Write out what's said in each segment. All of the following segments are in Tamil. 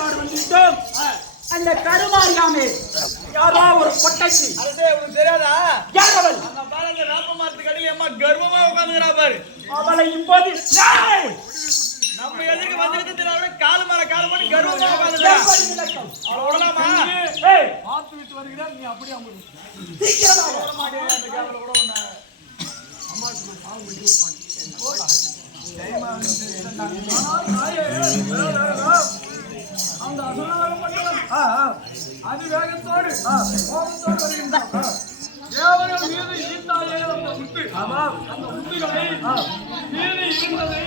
மாயக்காடு வந்துட்டோம். அந்த கருமாரியாமே யாரோ ஒரு பொட்டச்சி. அரசே உனக்கு தெரியாதா? யார் அவள்? அந்த பாருங்க வேப்ப மரத்துக்கு அடியில அம்மா கர்வமா உட்கார்ந்துக்கிறா பாரு. அவளை இப்போது நம்ம எதுக்கு வந்துட்டு தெரியல, கால் பண்ணி கர்வமா உட்கார்ந்துக்கிறா. அவள விடலாமா? ஏய் பார்த்து விட்டு வருகிறா, நீ அப்படியே அம்மா சீக்கிரமா விட மாட்டே. அந்த கேப்ல கூட ஒண்ணு அம்மாக்கு பால் விட்டு ஒரு பாட்டு டைமா அந்த அசுரவரம் மட்டும் அது வேகத்தோடு கோபத்தோடு வருகின்றான். தேவர்கள் மீது ஈர்த்தாலே அந்த முத்து, அந்த முத்துகளை மீது இருந்ததை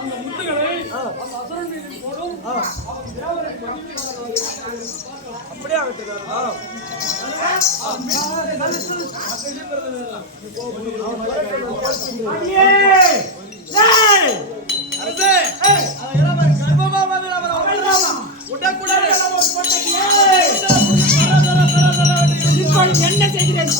அந்த முத்துகளை அந்த அசுரன் மீது போடும். அவன் தேவரை அப்படியே விட்டுறாரா? என்ன செய்கிறேன்?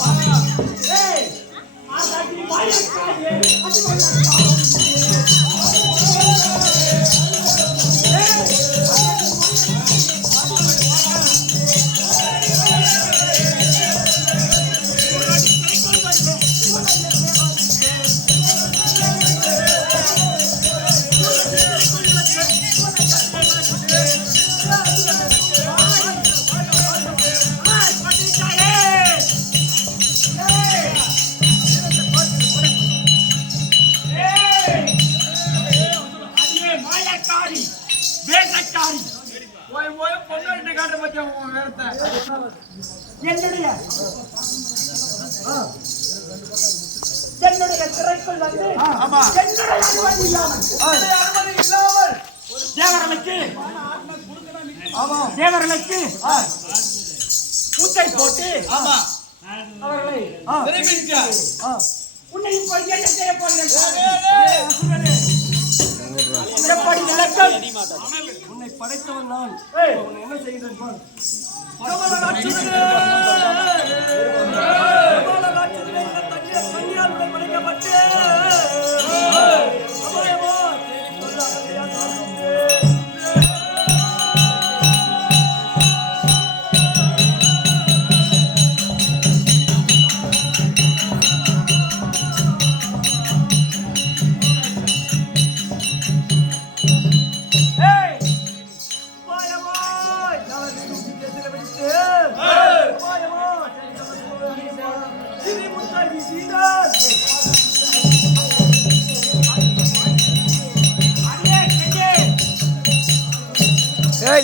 என்னுடைய சிறைக்குள் வந்து என்னுடைய அனுமதி இல்லாமல் தேவர்களுக்கு கூட்டை போட்டு அவர்களை உன்னை இப்போது என்ன செய்ய போகிறேன்? எப்படி விளக்கம்? உன்னை படைத்தவன் நான். என்ன செய்கிறேன்?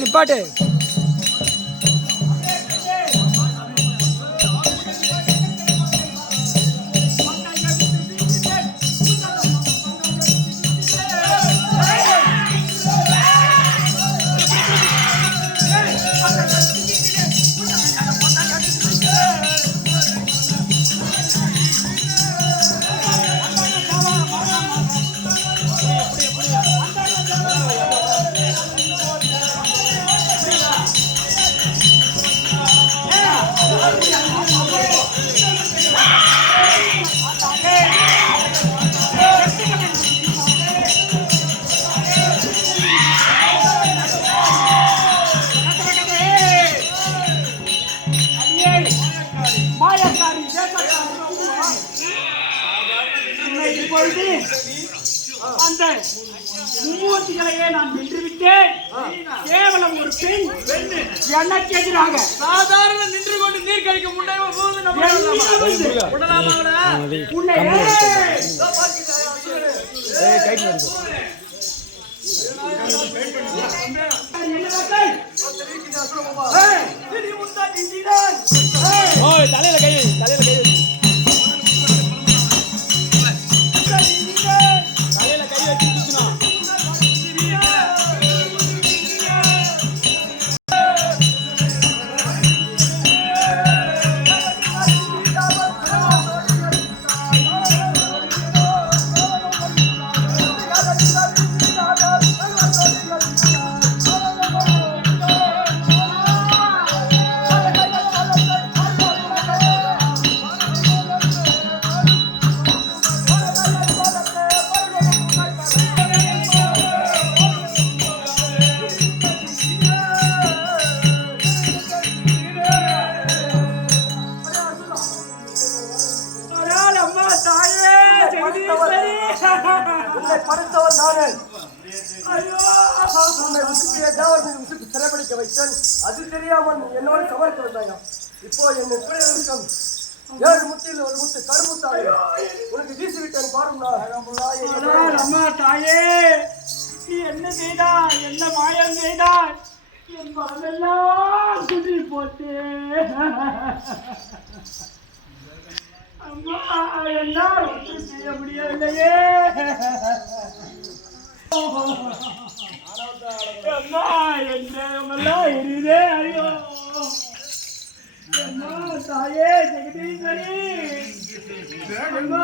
நிப்பாட்டு. அந்த மும்மூர்த்திகளையே நான் வென்றுவிட்டேன். கேவலம் ஒரு பெண் எனக்கு எதிராக சாதாரண நின்று கொண்டு நீர் கழிக்க முடியாம தலையில கை உன்னை உசுப்பி சிறைப்பிடிக்க வைத்தேன். அது தெரியாமல் என்னோடு சமர்க்க வந்தாங்க. இப்போ என்னை கூட இருக்கும் 7 முட்டில் ஒரு முட்டு கருமுத்தாக உனக்கு வீசி விட்டேன் பாருங்களா. அம்மா தாயே, நீ என்ன செய்தாய்? என்ன மாயம் செய்தாய்? என் மனமெல்லாம் குடி போட்டு அம்மா என்னால் ஒன்றும் செய்ய முடியவில்லையே. அம்மா என் தேகமெல்லாம் எரியுதே. ஐயோ அம்மா தாயே ஜெகதீஸ்வரி, அம்மா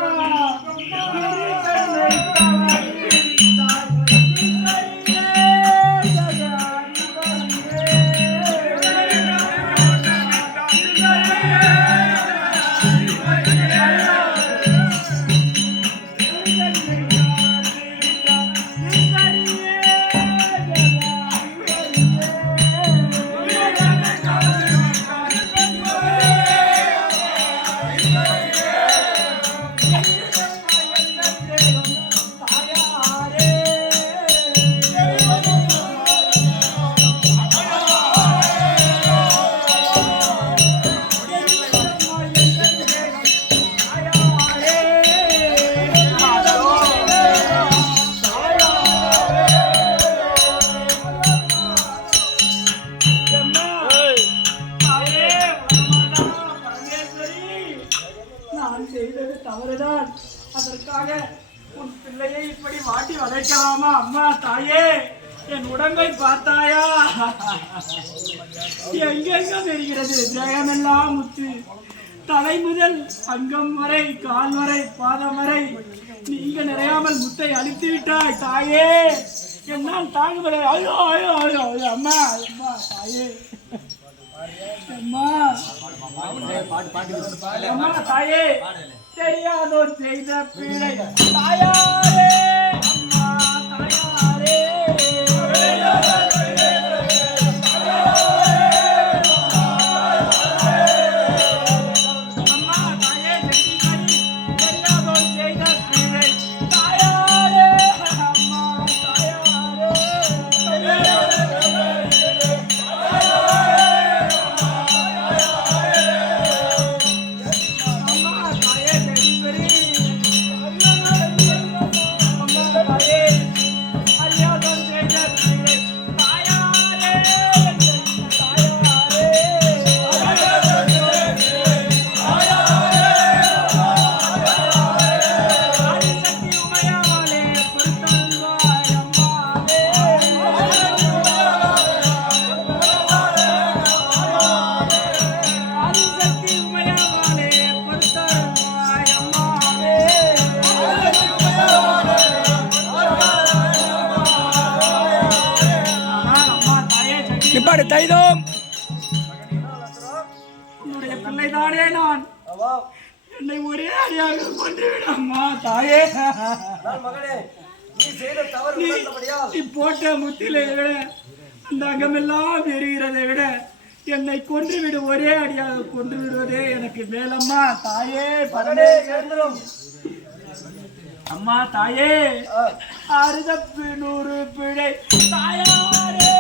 தவறுதான். அதற்காக உன் பிள்ளையை இப்படி வாட்டி வதைக்கலாமா? அம்மா தாயே, என் உடம்பை பார்த்தாயா? எங்கெங்க தெரிகிறது தேகமெல்லாம் முத்து. தலை முதல் அங்கம் வரை, கால் வரை, பாதம் வரை நீங்க நிறையாமல் முத்தை அழித்து விட்டாய் தாயே. என்னால் தாங்க முடியாது. ஐயோ ஐயோ ஐயோ ஐயோ அம்மா அம்மா தாயே, அம்மா அம்மா தாயே, தெரியாதோர் செய்த பிழை தாயாரே, அம்மா தாயாரே, அம்மா தாயே ஜெகதீஸ்வரி, தெரியாதோர் செய்த பிழை தாயாரே, அம்மா தாயாரே, நிப்பாடு தைதோம். உன்னுடைய பிள்ளைதானே நான். என்னை ஒரே அடியாக கொன்றுவிட அம்மா தாயே. மகனே, நீ செய்த தவறு உணர்ந்தபடியால் நீ போட்ட முத்திலை விட, அந்த அங்கமெல்லாம் எரிகிறதை விட என்னை கொன்று விடு, ஒரே அடியாக கொன்று விடுவதே எனக்கு மேலம்மா தாயே. மகனே எழுந்திரும். அம்மா தாயே, அறுதப்பு 100 பிழை தாயாரே,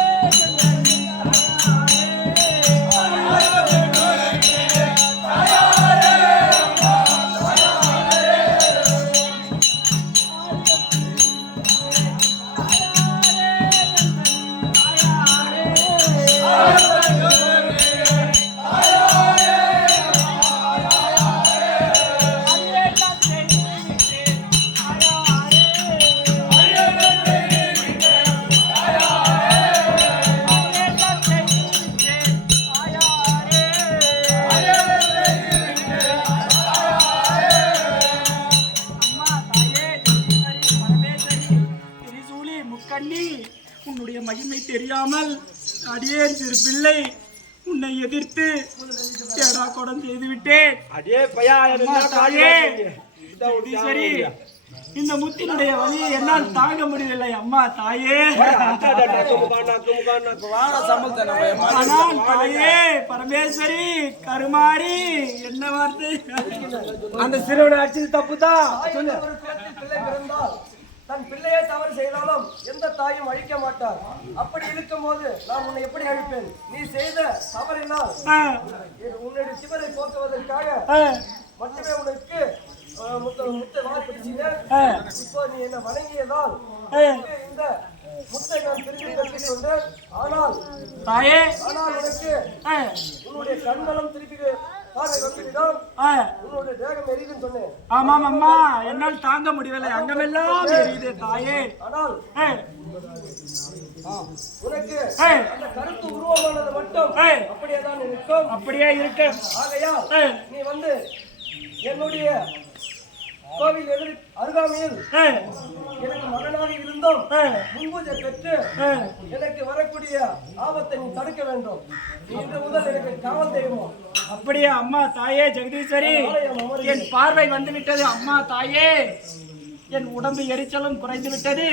உன்னுடைய மகிமை தெரியாமல் அடியேன் சிறு பிள்ளை உன்னை எதிர்த்து ஏடா கொடம் செய்து விட்டேன். அடே பையா, சரி, இந்த முத்தினுடைய வலியை என்னால் தாங்க முடியவில்லை அம்மா தாயே. ஆனால் தாயே பரமேஸ்வரி கருமாரி, என்ன வார்த்தை? அந்த சிறுவனை அடிச்சது தப்புதான். பிள்ளை பிறந்தால் தன் பிள்ளையே தவறு செய்தாலும் எந்த தாயும் அழிக்க மாட்டார். அப்படி இருக்கும்போது நான் உன்னை எப்படி அழிப்பேன்? நீ செய்த தவறினால் உன்னுடைய சிவரை போக்குவதற்காக மட்டுமே உனக்கு முத்தை வாய்ப்பிடிச்சீங்க. இப்போ நீ என்ன வணங்கியதால் இந்த முத்தை நான் திரும்பி பெற்றுக் கொண்டேன். ஆனால் தாயே உனக்கு உன்னுடைய கண்களும் திருப்பி வந்துவிடும், உன்னுடைய தேகம் எரியுதுன்னு சொன்னேன். ஆமாம் அம்மா, என்னால் தாங்க முடியவில்லை, அங்கமெல்லாம் எரியுது தாயே. ஆனால் உனக்கு அந்த கருத்து உருவமானது மட்டும் அப்படியே தான் இருக்கும், அப்படியே இருக்கு. ஆகையால் நீ வந்து என்னுடைய கோவில் எதிர் அருகாமையில் எனக்கு மகனாக இருந்தும் முன்பூஜை பெற்று எனக்கு வரக்கூடிய ஆபத்தை நீ தடுக்க வேண்டும். இன்று முதல் எனக்கு காவல் தெய்வம். அப்படியே அம்மா தாயே ஜெகதீஸ்வரி, என் பார்வை வந்து விட்டது. அம்மா தாயே, என் உடம்பு எரிச்சலும் குறைந்து விட்டது.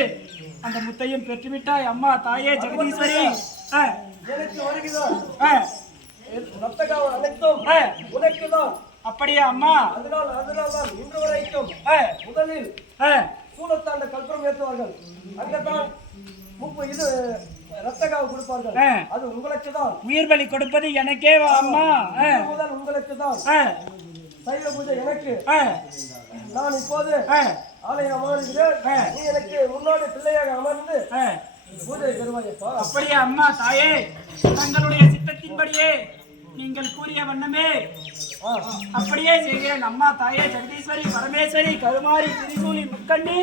அந்த முத்தையும் பெற்றுவிட்டாய். அம்மா தாயே ஜெகதீஸ்வரி, எனக்கு வருகிறார் ரத்த காவல் அனைத்தும் உனக்குதான். அப்படியே அம்மா, அதனால்தான் இன்று வரைக்கும் முதலில் சூலத்தாண்ட கல்பம் ஏற்றுவார்கள். அங்கதான் இது ரத்த காவல் கொடுப்பார்கள். அது உங்களுக்கு தான். உயிர் பலி கொடுப்பது எனக்கே அம்மா. முதல் உங்களுக்கு தான். சைவ பூஜை எனக்கு. நான் இப்போது ஆலயம் அமர்கிறேன். நீ எனக்கு முன்னோடி பிள்ளையாக அமர்ந்து பூஜை தருவாயப்பா. அப்படியே அம்மா தாயே, தங்களுடைய சித்தத்தின்படியே நீங்கள் கூறிய வண்ணமே அப்படியே செய்கிறேன். அம்மா தாயே ஜெகதீஸ்வரி, பரமேஸ்வரி, கருமாரி, திரிசூலி, முக்கண்ணி,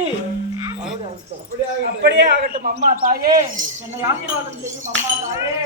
அப்படியே ஆகட்டும். அம்மா தாயே, என்னை ஆசீர்வாதம் செய்யும். அம்மா தாயே.